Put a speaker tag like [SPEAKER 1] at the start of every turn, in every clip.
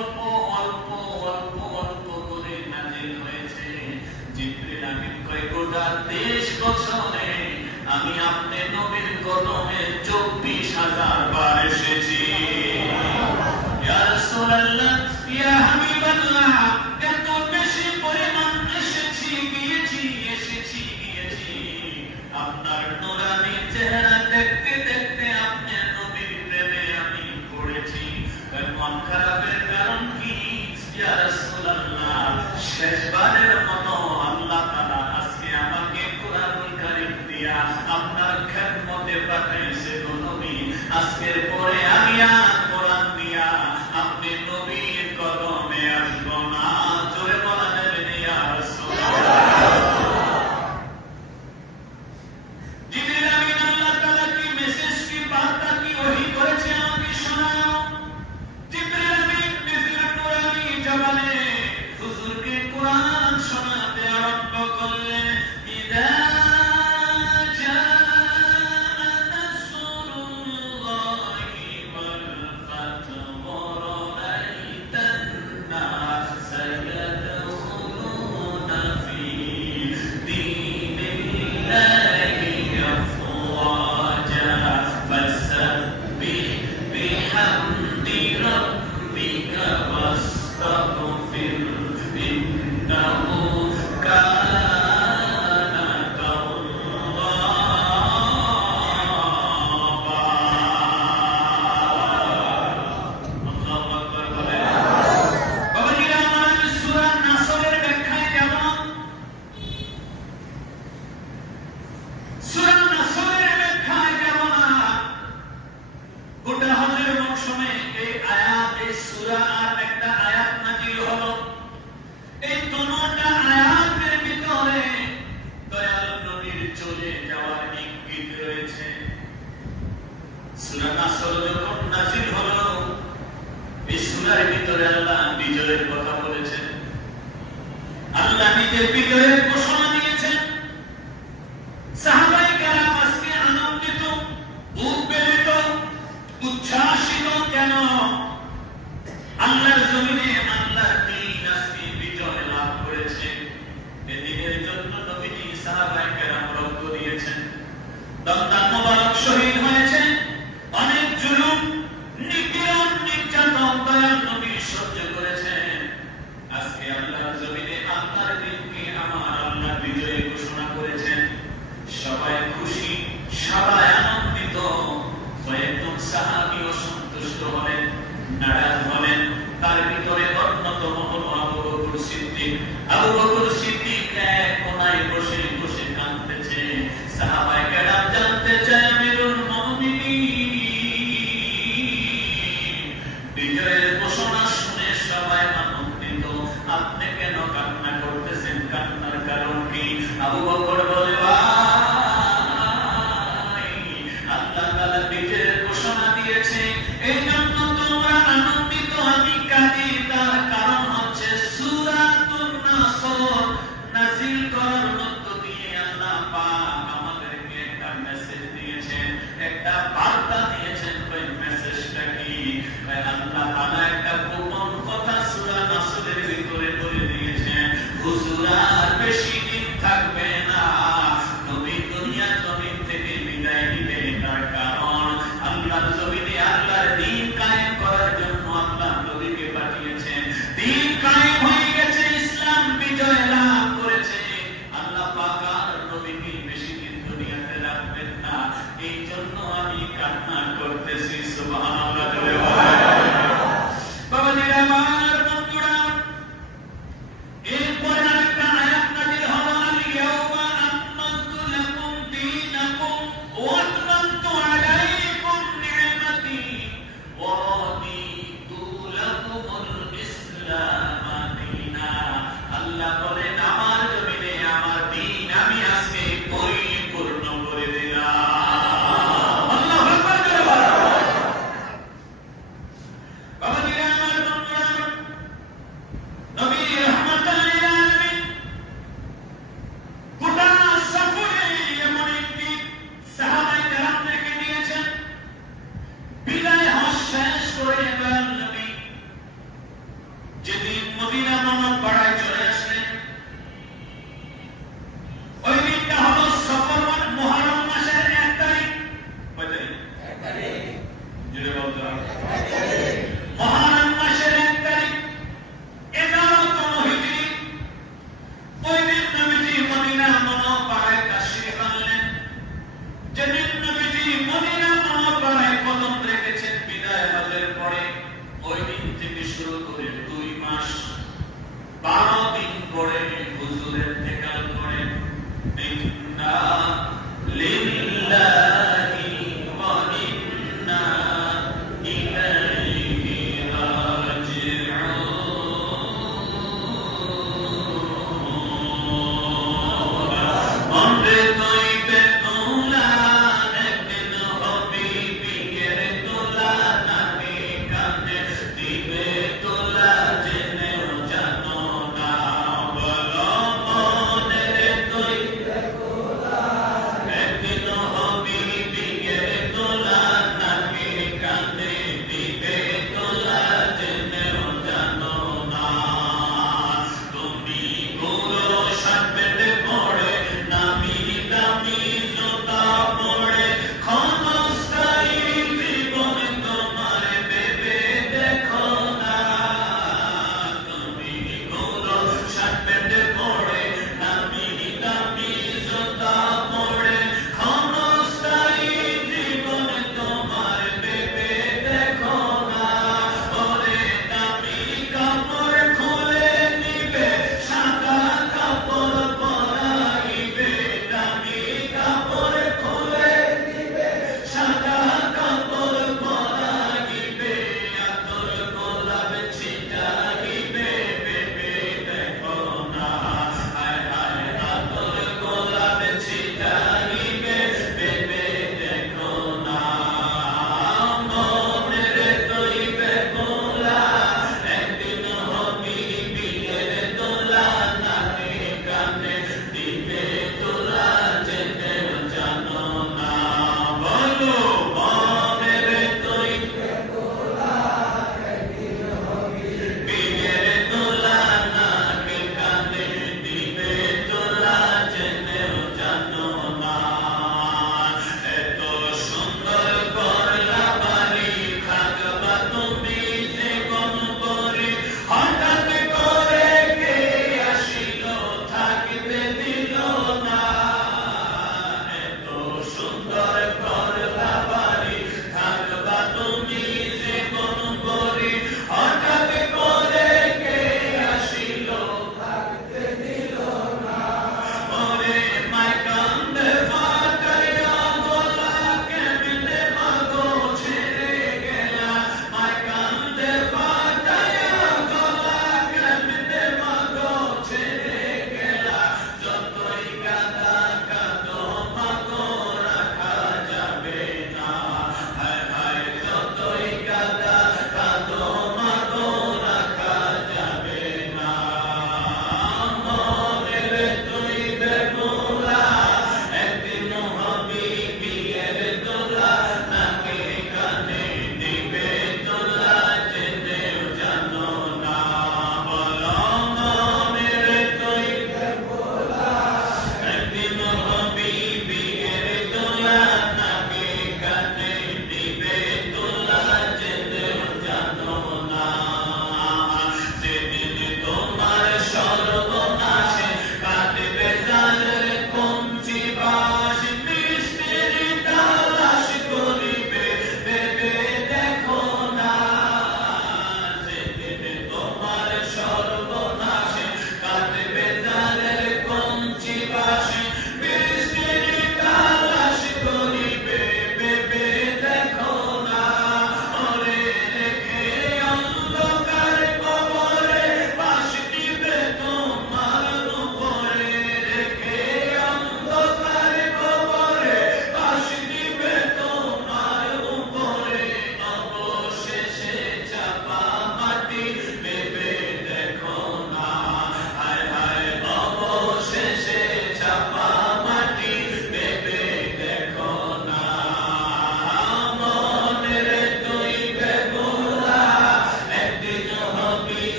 [SPEAKER 1] অল্প অল্প অল্প অল্প করে নাজিল হয়েছে। জিব্রিল আমিন কয়, গোটা দেশ বছরে আমি আপনি নবীর কদমে চব্বিশ হাজার বার এসেছি। বেশি পরিমাণ এসেছি আপনার নুরানি চেহারা হে আল্লাহর জমিনে আত্মার দিনকে আমার আল্লাহ বিজয় ঘোষণা করেছেন। সবাই নাজিল করার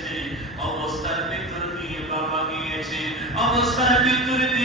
[SPEAKER 1] গিয়েছে অবস্থার ভিতর দিয়ে বাবা গিয়েছে অবস্থার ভিতর দিয়ে